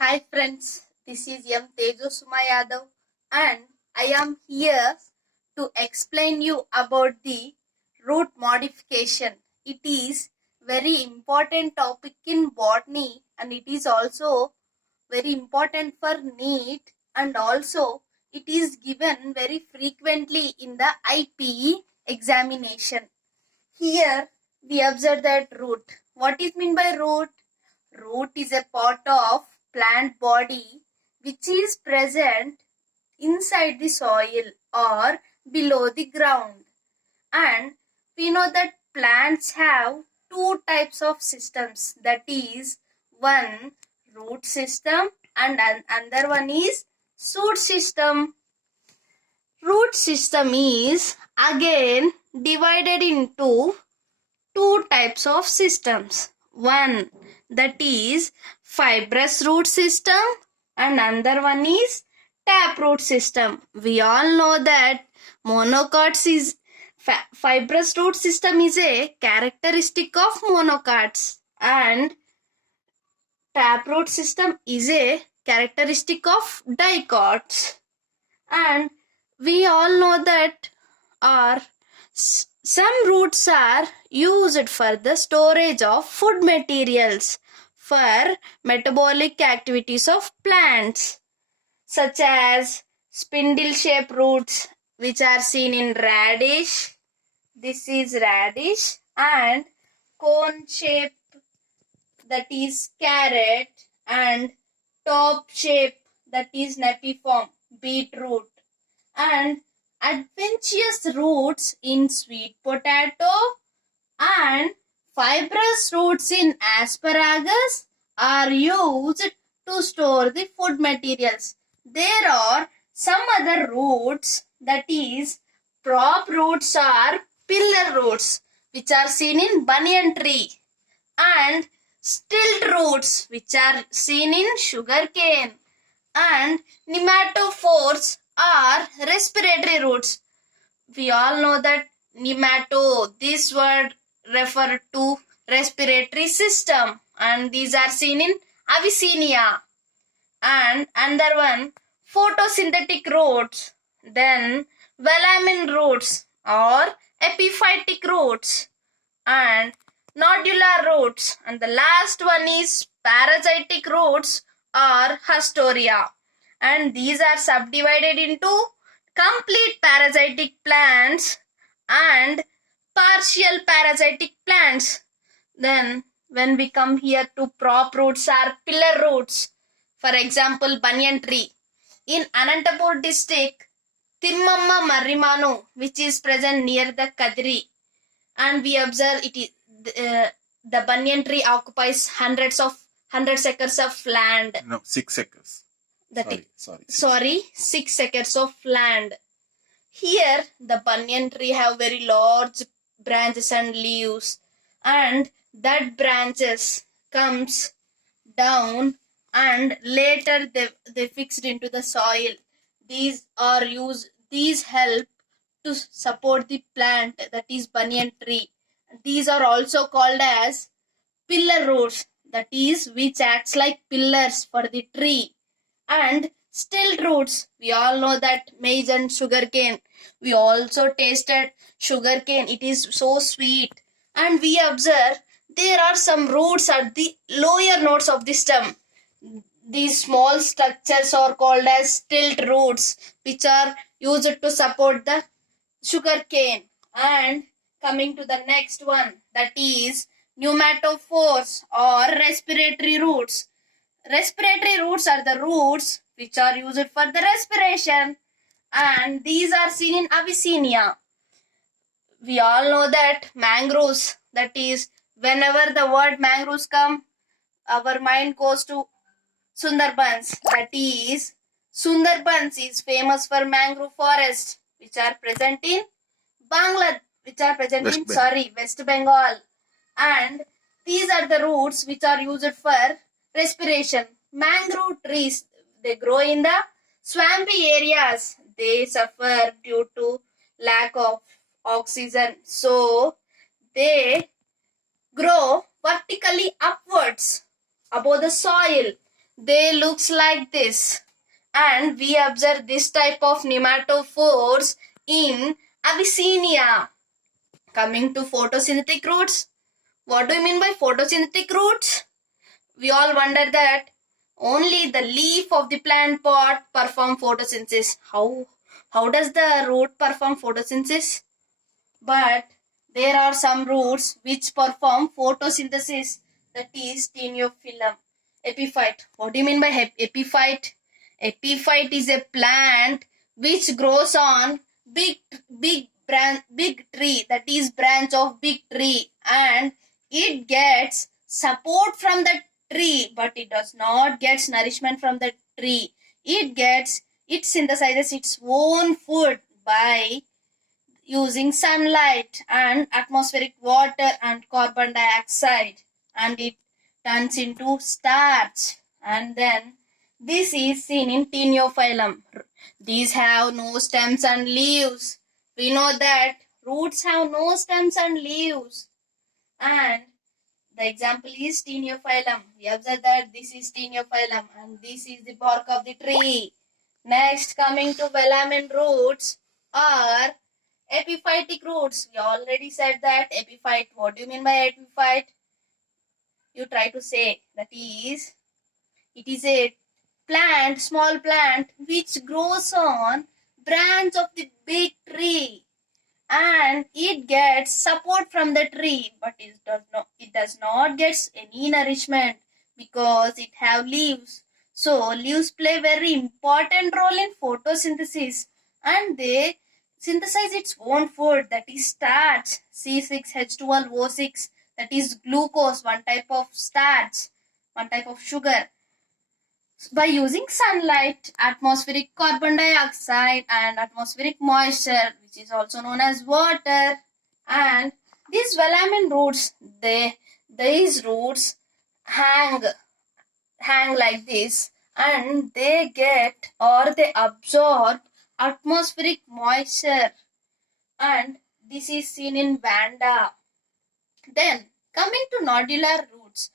Hi friends, this is M. Tejo Suma Yadav and I am here to explain you about the root modification. It is very important topic in botany and it is also very important for NEET and also it is given very frequently in the IPE examination. Here we observe that root. What is meant by root? Root is a part of plant body which is present inside the soil or below the ground. And we know that plants have two types of systems, that is one root system and another one is shoot system. Root system is again divided into two types of systems. One that is fibrous root system and another one is taproot system. We all know that monocots is fibrous root system is a characteristic of monocots and taproot system is a characteristic of dicots. And we all know that our some roots are used for the storage of food materials for metabolic activities of plants, such as spindle shaped roots which are seen in radish. This is radish, and cone shape, that is carrot, and top shape, that is nepiform, beetroot, and adventitious roots in sweet potato and fibrous roots in asparagus are used to store the food materials. There are some other roots, that is prop roots or pillar roots which are seen in banyan tree, and stilt roots which are seen in sugarcane, and nematophores are respiratory roots. We all know that this word refer to respiratory system, and these are seen in Avicennia. And another one, photosynthetic roots, then velamin roots or epiphytic roots, and nodular roots, and the last one is parasitic roots or Hastoria, and these are subdivided into complete parasitic plants and partial parasitic plants. Then when we come here to prop roots or pillar roots, for example banyan tree in Anantapur district, Timmamma Marrimanu, which is present near the Kadiri, and we observe it is the banyan tree occupies hundreds acres of land. No, 6 acres. Sorry, 6 acres of land. Here the banyan tree have very large branches and leaves, and that branches comes down and later they fixed into the soil. These help to support the plant, that is banyan tree. These are also called as pillar roots, that is which acts like pillars for the tree. And stilt roots, we all know that maize and sugarcane. We also tasted sugarcane, it is so sweet. And we observe there are some roots at the lower nodes of the stem. These small structures are called as stilt roots, which are used to support the sugarcane. And coming to the next one, that is pneumatophores or respiratory roots. Respiratory roots are the roots which are used for the respiration, and these are seen in Avicennia. We all know that mangroves, that is whenever the word mangroves come, our mind goes to Sundarbans. That is, Sundarbans is famous for mangrove forests which are present in West Bengal. And these are the roots which are used for respiration. Mangrove trees, they grow in the swampy areas. They suffer due to lack of oxygen. So they grow vertically upwards above the soil. they looks like this. And we observe this type of nematophores in Abyssinia. Coming to photosynthetic roots. What do you mean by photosynthetic roots? We all wonder that only the leaf of the plant pot perform photosynthesis. How does the root perform photosynthesis? But there are some roots which perform photosynthesis, that is Cteniophyllum. Epiphyte. What do you mean by epiphyte? Epiphyte is a plant which grows on big tree, that is branch of big tree, and it gets support from the tree, but it does not get nourishment from the tree. It synthesizes its own food by using sunlight and atmospheric water and carbon dioxide, and it turns into starch. And then this is seen in Cteniophyllum. These have no stems and leaves. We know that roots have no stems and leaves. And the example is Cteniophyllum. We observe that this is Cteniophyllum and this is the bark of the tree. Next, coming to velamen roots or epiphytic roots. We already said that epiphyte. What do you mean by epiphyte? You try to say that is, it is a plant, small plant, which grows on branch of the big tree, and it gets support from the tree, but it does not get any nourishment because it have leaves. So leaves play very important role in photosynthesis, and they synthesize its own food, that is starch, C6H12O6, that is glucose, one type of starch, one type of sugar, by using sunlight, atmospheric carbon dioxide, and atmospheric moisture, which is also known as water. And these velamen roots, these roots hang like this, and they get or they absorb atmospheric moisture, and this is seen in Vanda. Then coming to nodular roots,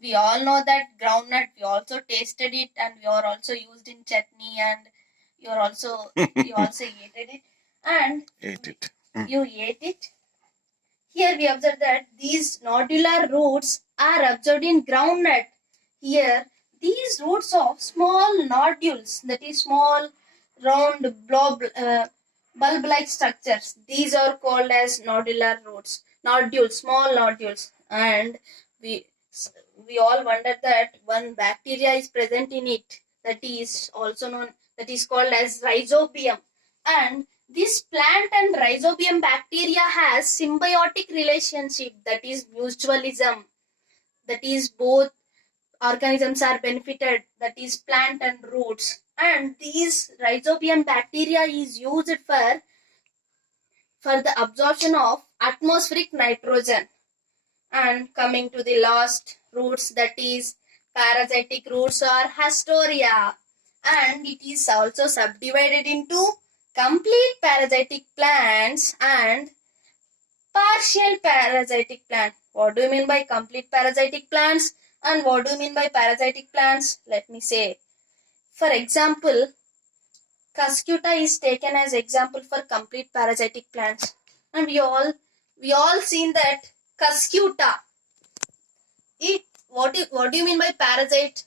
we all know that groundnut, we also tasted it and we are also used in chutney, and you also ate it, and you ate it. Here we observe that these nodular roots are observed in groundnut. Here these roots of small nodules, that is small round bulb-like structures, these are called as nodular roots. Small nodules, and we all wonder that one bacteria is present in it, that is called as rhizobium, and this plant and rhizobium bacteria has symbiotic relationship, that is mutualism, that is both organisms are benefited, that is plant and roots, and these rhizobium bacteria is used for the absorption of atmospheric nitrogen. And coming to the last roots, that is parasitic roots or Hastoria, and it is also subdivided into complete parasitic plants and partial parasitic plant. What do you mean by complete parasitic plants and what do you mean by parasitic plants? Let me say. For example, Cuscuta is taken as example for complete parasitic plants, and we all seen that Cuscuta. What do you mean by parasite?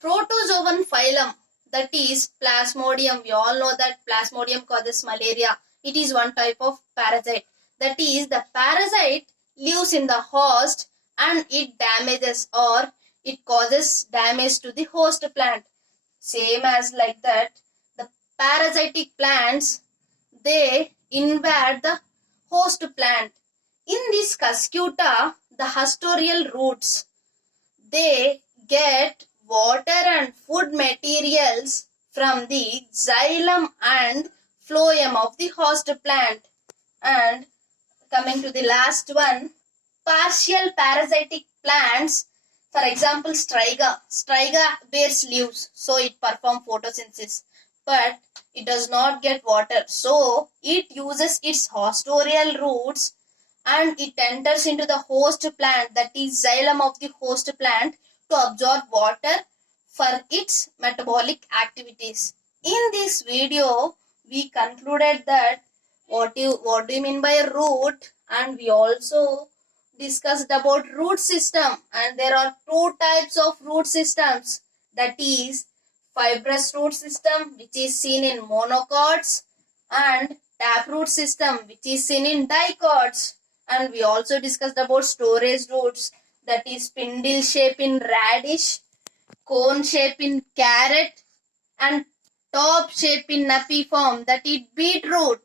Protozoan phylum, that is Plasmodium. We all know that Plasmodium causes malaria. It is one type of parasite. That is, the parasite lives in the host and it damages or it causes damage to the host plant. Same as like that, the parasitic plants, they invade the host plant. In this Cuscuta, the Hastorial roots, they get water and food materials from the xylem and phloem of the host plant. And coming to the last one, partial parasitic plants, for example Striga. Striga bears leaves, so it performs photosynthesis, but it does not get water, so it uses its hostorial roots and it enters into the host plant, that is xylem of the host plant, to absorb water for its metabolic activities. In this video, we concluded that what do you mean by root, and we also discussed about root system, and there are two types of root systems, that is fibrous root system which is seen in monocots and taproot system which is seen in dicots. And we also discussed about storage roots, that is spindle shape in radish, cone shape in carrot, and top shape in napiform, that is beetroot,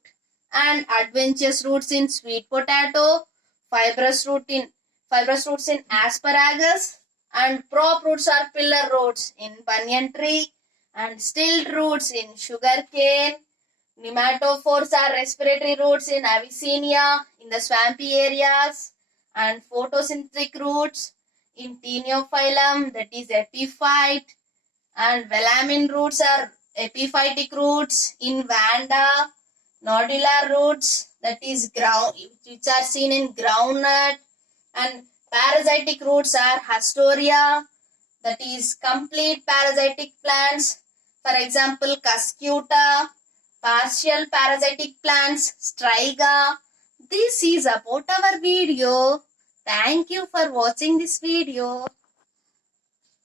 and adventitious roots in sweet potato, fibrous roots in asparagus, and prop roots are pillar roots in banyan tree, and stilt roots in sugar cane. Nematophores are respiratory roots in Avicennia in the swampy areas, and photosynthetic roots in Taeniophyllum, that is epiphyte, and velamin roots are epiphytic roots in Vanda, nodular roots, that is ground, which are seen in groundnut, and parasitic roots are Hastoria, that is complete parasitic plants, for example Cuscuta, partial parasitic plants Striga. This is about our video. Thank you for watching this video.